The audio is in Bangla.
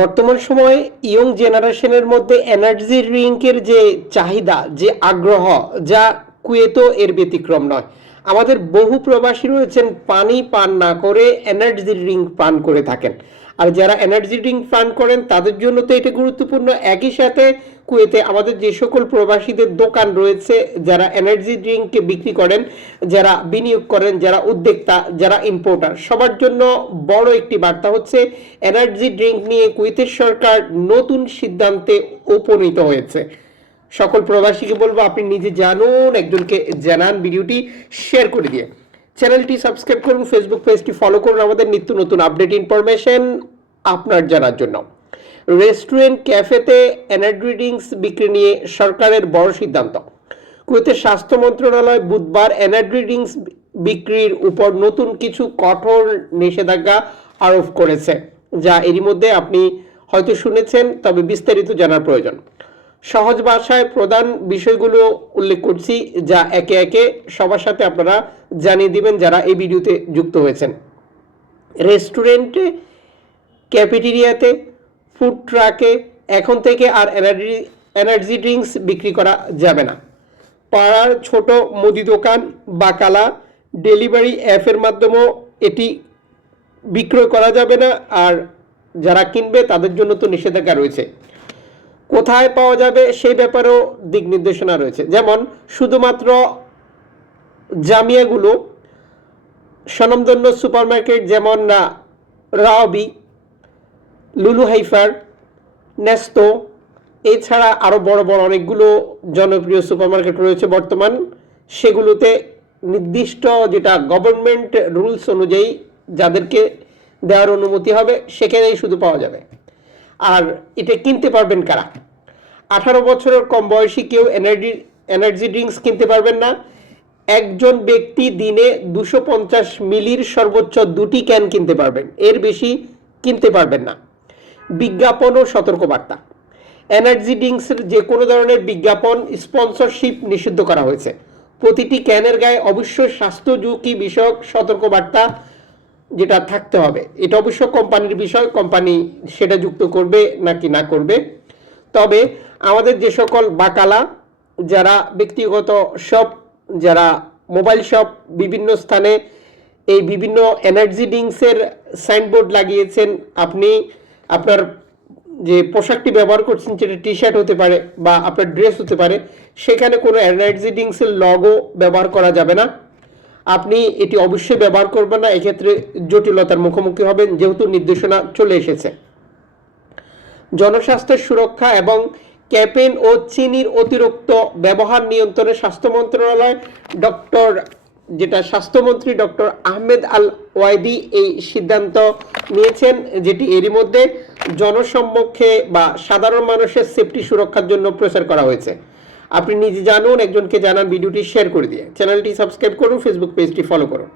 বর্তমান সময়ে ইয়ং জেনারেশনের মধ্যে এনার্জি ড্রিঙ্কের যে চাহিদা, যে আগ্রহ, যা কুয়েতো এর ব্যতিক্রম নয়। আমাদের বহু প্রবাসী রয়েছেন, পানি পান না করে এনার্জি ড্রিঙ্ক পান করে থাকেন। আর যারা এনার্জি ড্রিঙ্ক পান করেন, তাদের জন্য তো এটা গুরুত্বপূর্ণ। একই সাথে কুয়েতে আমাদের যে সকল প্রবাসীদের দোকান রয়েছে, যারা এনার্জি ড্রিঙ্ককে বিক্রি করেন, যারা বিনিয়োগ করেন, যারা উদ্যোক্তা, যারা ইম্পোর্টার সবার জন্য বড় একটি বার্তা হচ্ছে এনার্জি ড্রিঙ্ক নিয়ে কুয়েতের সরকার নতুন সিদ্ধান্তে উপনীত হয়েছে। সকল প্রবাসীকে বলব, আপনি নিজে জানুন, একজনকে জানান ভিডিওটি শেয়ার করে দিয়ে। চ্যানেলটি সাবস্ক্রাইব করুন ফেসবুক পেজটি ফলো করুন, আমাদের নিত্য নতুন আপডেট ইনফরমেশন আপনার জানার জন্য। রেস্টুরেন্ট ক্যাফেতে এনার্জি ড্রিঙ্কস বিক্রি নিয়ে সরকারের বড় সিদ্ধান্ত। কুয়েতের স্বাস্থ্য মন্ত্রণালয় বুধবার এনার্জি ড্রিঙ্কস বিক্রির উপর নতুন কিছু কঠোর নিষেধাজ্ঞা আরোপ করেছে, যা এরই মধ্যে আপনি হয়তো শুনেছেন, তবে বিস্তারিত জানার প্রয়োজন। সহজ ভাষায় প্রধান বিষয়গুলো উল্লেখ করছি, যা একে একে সবার সাথে আপনারা জানিয়ে দিবেন যারা এই ভিডিওতে যুক্ত হয়েছেন। রেস্টুরেন্টে, ক্যাফেটেরিয়াতে, ফুড ট্রাকে, এখন থেকে আর এনার্জি এনার্জি ড্রিঙ্কস বিক্রি করা যাবে না। পাড়ার ছোট মুদি দোকান, বাকালা, ডেলিভারি অ্যাপের মাধ্যমেও এটি বিক্রয় করা যাবে না, আর যারা কিনবে তাদের জন্য তো নিষেধাজ্ঞা রয়েছে। কোথায় পাওয়া যাবে সেই ব্যাপারেও দিক নির্দেশনা রয়েছে। যেমন, শুধুমাত্র জামিয়াগুলো, স্বনামধন্য সুপারমার্কেট যেমন রাওবি, লুলু হাইফার, নেস্তো, এছাড়া আরও বড় বড় অনেকগুলো জনপ্রিয় সুপারমার্কেট রয়েছে বর্তমান। সেগুলোতে নির্দিষ্ট যেটা গভর্নমেন্ট রুলস অনুযায়ী যাদেরকে দেওয়ার অনুমতি হবে, সেখানেই শুধু পাওয়া যাবে। আর এটা কিনতে পারবেন কারা? আঠারো বছরের কম বয়সী কেউ এনার্জি এনার্জি ড্রিঙ্কস কিনতে পারবেন না। একজন ব্যক্তি দিনে দুশো পঞ্চাশ মিলির সর্বোচ্চ দুটি ক্যান কিনতে পারবেন। এর বেশি কিনতে পারবেন না। বিজ্ঞাপন ও সতর্কবার্তা। এনার্জি ড্রিঙ্কসের যে কোনো ধরনের বিজ্ঞাপন স্পন্সরশিপ নিষিদ্ধ করা হয়েছে। প্রতিটি ক্যানের গায়ে অবশ্যই স্বাস্থ্য ঝুঁকি বিষয়ক সতর্কবার্তা যেটা থাকতে হবে। এটা অবশ্য কোম্পানির বিষয়, কোম্পানি সেটা যুক্ত করবে নাকি না করবে। তবে আমাদের যে সকল বাকালা, যারা ব্যক্তিগত শপ, যারা মোবাইল শপ, বিভিন্ন স্থানে এই বিভিন্ন এনার্জি ড্রিঙ্কসের সাইনবোর্ড লাগিয়েছেন, আপনি আপনার যে পোশাকটি ব্যবহার করছেন, সেটা টি শার্ট হতে পারে বা আপনার ড্রেস হতে পারে, সেখানে কোনো এনার্জি ড্রিঙ্কসের লগও ব্যবহার করা যাবে না। আপনি এটি অবশ্যই ব্যবহার করবেন না, এক্ষেত্রে জটিলতার মুখোমুখি হবেন, যেহেতু নির্দেশনা চলে এসেছে। জনস্বাস্থ্যের সুরক্ষা এবং ক্যাপেন ও চিনির অতিরিক্ত ব্যবহার নিয়ন্ত্রণে স্বাস্থ্য মন্ত্রণালয় ডক্টর, যেটা স্বাস্থ্যমন্ত্রী ডক্টর আহমেদ আল ওয়াইদি এই সিদ্ধান্ত নিয়েছেন, যেটি এরই মধ্যে জনসম্মুখে বা সাধারণ মানুষের সেফটি সুরক্ষার জন্য প্রচার করা হয়েছে। আপনি নিজে জানুন, একজনকে জানান ভিডিওটি শেয়ার করে দিয়ে। চ্যানেলটি সাবস্ক্রাইব করুন ফেসবুক পেজটি ফলো করুন।